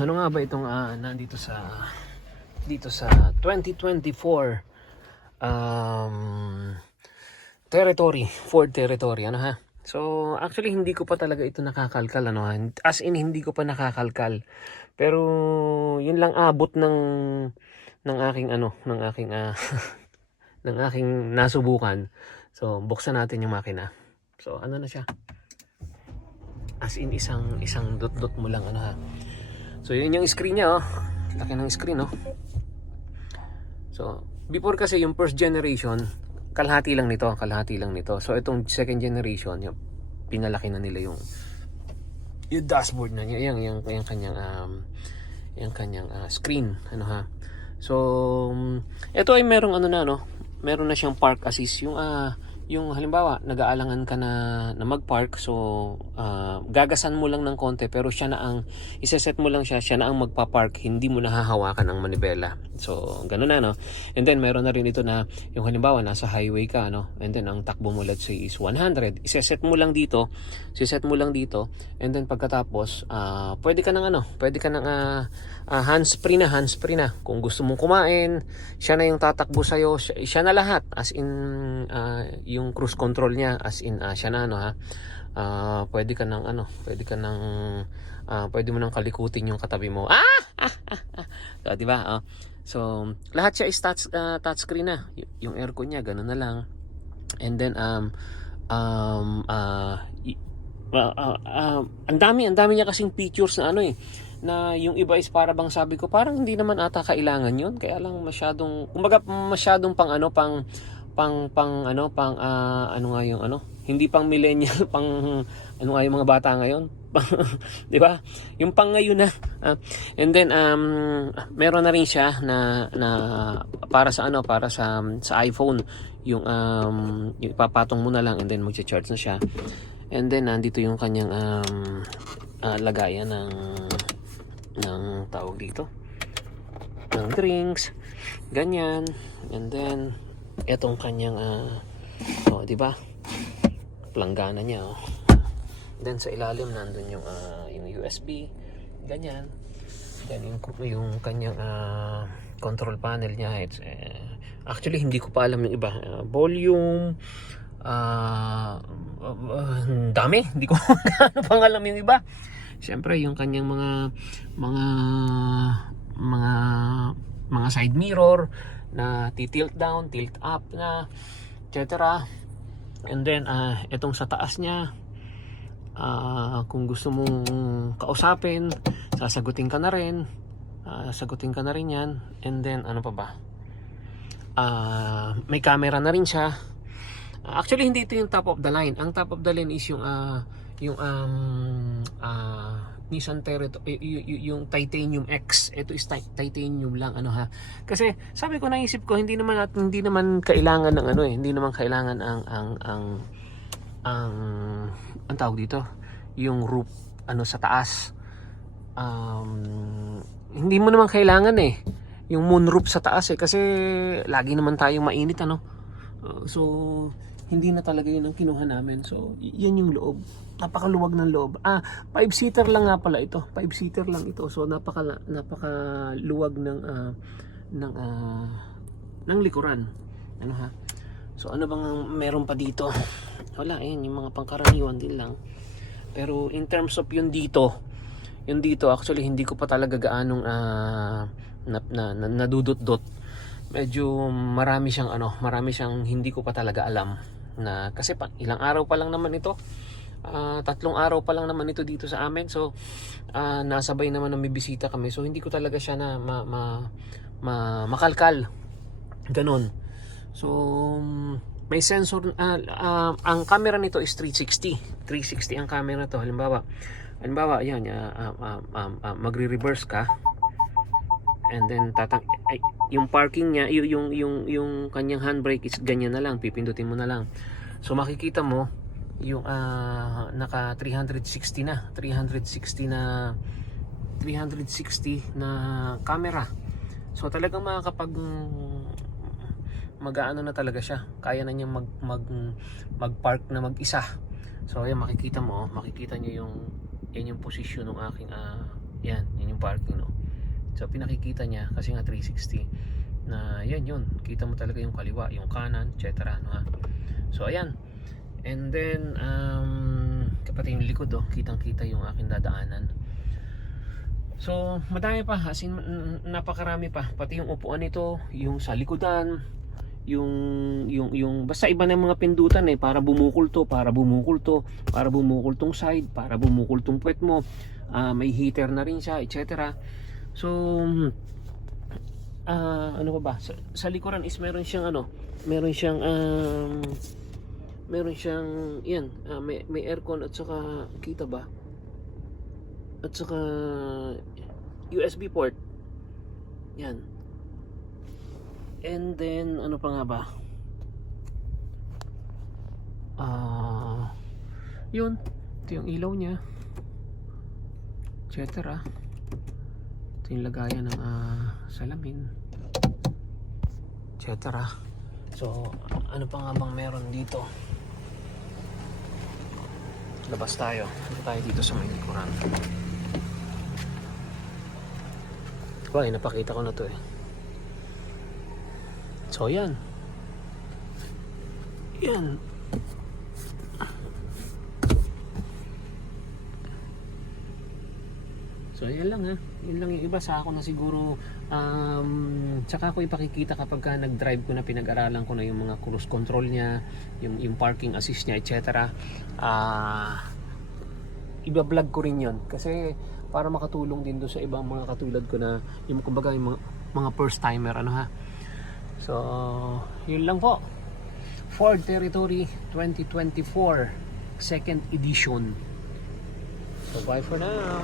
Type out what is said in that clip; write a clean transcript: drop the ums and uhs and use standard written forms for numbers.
ano nga ba itong nandito sa dito sa 2024 territory, Ford territory, ano ha. So actually hindi ko pa talaga ito nakakalkal, ano ha. As in hindi ko pa nakakalkal. Pero yun lang abot ng aking ng aking ng aking nasubukan. So buksan natin yung makina. So ano na siya? As in isang dot-dot mo lang, ano ha. So yun yung screen niya, oh. Laki ng screen, oh. So before kasi yung first generation, kalahati lang nito. So itong second generation, yung pinalaki na nila yung dashboard na niya, yung kanyang screen, ano ha. So ito ay merong meron na siyang park assist, yung halimbawa nag-aalangan ka na mag-park, so gagasan mo lang ng konti pero siya na ang iseset mo lang siya na ang magpa-park, hindi mo nahahawakan ng manibela. So ganun na, no. And then meron na rin ito na yung halimbawa nasa highway ka, no, and then ang takbo mo let's say is 100, iseset mo lang dito, and then pagkatapos pwede ka nang hands-free na. Kung gusto mong kumain, siya na yung tatakbo sa'yo, siya na lahat, as in yung cruise control niya, as in siya na, ha. Pwede mo nang kalikutin yung katabi mo. So, di ba? So lahat siya is touchscreen na. Yung aircon niya ganoon na lang. And then ang dami niya kasing features na na yung iba is para bang sabi ko parang hindi naman ata kailangan yun, kaya lang masyadong hindi pang millennial, pang yung mga bata ngayon. 'Di ba? Yung pang ngayon na. And then meron na rin siya na para sa iPhone, yung ipapatong mo na lang and then magcha-charge na siya. And then nandito yung kanyang lagayan ng tawag dito, ng drinks, ganyan. And then etong kanyang di ba? Planggana niya, oh. Then sa ilalim nandun yung USB, ganyan. Then yung kanyang control panel niya, it's actually hindi ko pa alam yung iba. Volume, dami, hindi ko ano pang alam yung iba. Siyempre yung kanyang mga side mirror na tilt down, tilt up na, etc. And then itong sa taas niya, kung gusto mong kausapin, sasagutin ka na rin yan. And then ano pa ba, may camera na rin siya. Actually hindi ito yung top of the line. Ang top of the line is yung Nissan Territory, yung Titanium X. Ito is titanium lang, ano ha. Kasi sabi ko, naisip ko, hindi naman kailangan ng hindi naman kailangan ang tawag dito, yung roof sa taas. Hindi mo naman kailangan yung moonroof sa taas kasi lagi naman tayong mainit, so hindi na talaga yun ang kinuha namin. So yan yung loob, napakaluwag ng loob. 5-seater lang nga pala ito, 5-seater lang ito. So napakaluwag ng likuran, ano ha. So ano bang meron pa dito? Wala, yung mga pangkaraniwan din lang. Pero in terms of yung dito actually hindi ko pa talaga gaanong nadudot-dot. Medyo marami siyang hindi ko pa talaga alam na, kasi ilang araw pa lang naman ito. 3 araw pa lang naman ito dito sa amin. So nasabay naman na may bisita kami. So hindi ko talaga siya na makalkal. Ganon. So may sensor, ang camera nito is 360 ang camera to. Halimbawa yan, magre-reverse ka, and then yung parking niya, yung kanyang handbrake is ganyan na lang, pipindutin mo na lang. So makikita mo yung naka 360 na camera. So talagang mag-aano na talaga siya, kaya na niya mag-park na mag-isa. So ayan, makikita niyo yung posisyon ng aking yan yung parking, no? So pinakikita niya kasi nga 360 na yan yun, kita mo talaga yung kaliwa, yung kanan, etc. No, ha? So ayan, and then kapati yung likod, oh, kitang kita yung aking dadaanan. So madami pa, as in, napakarami pa, pati yung upuan nito, yung sa likodan, yung basta iba na mga pindutan eh, para bumukol to, para bumukol to, para bumukol tong side, para bumukol tong puwet mo. May heater na rin siya, etc. So ano pa ba, sa likuran is meron siyang yan, may aircon at saka kita ba, at saka USB port yan. And then ano pa nga ba, yun, ito yung ilaw niya, etc. Ito yung lagayan ng salamin, etc. So ano pa nga bang meron dito? Labas tayo, punta tayo dito sa may likuran. Napakita ko na to eh. So yan. So yan lang ha. Yun lang yung iba sa ako na siguro. Tsaka ko ipakikita kapag ka nag-drive ko na, pinag-aralan ko na yung mga cruise control niya, yung parking assist niya, etc. Iba-vlog ko rin yun kasi para makatulong din doon sa ibang mga katulad ko na yung kumbaga yung mga first timer, ano ha. So yun lang po, Ford Territory 2024 second edition. So bye for now.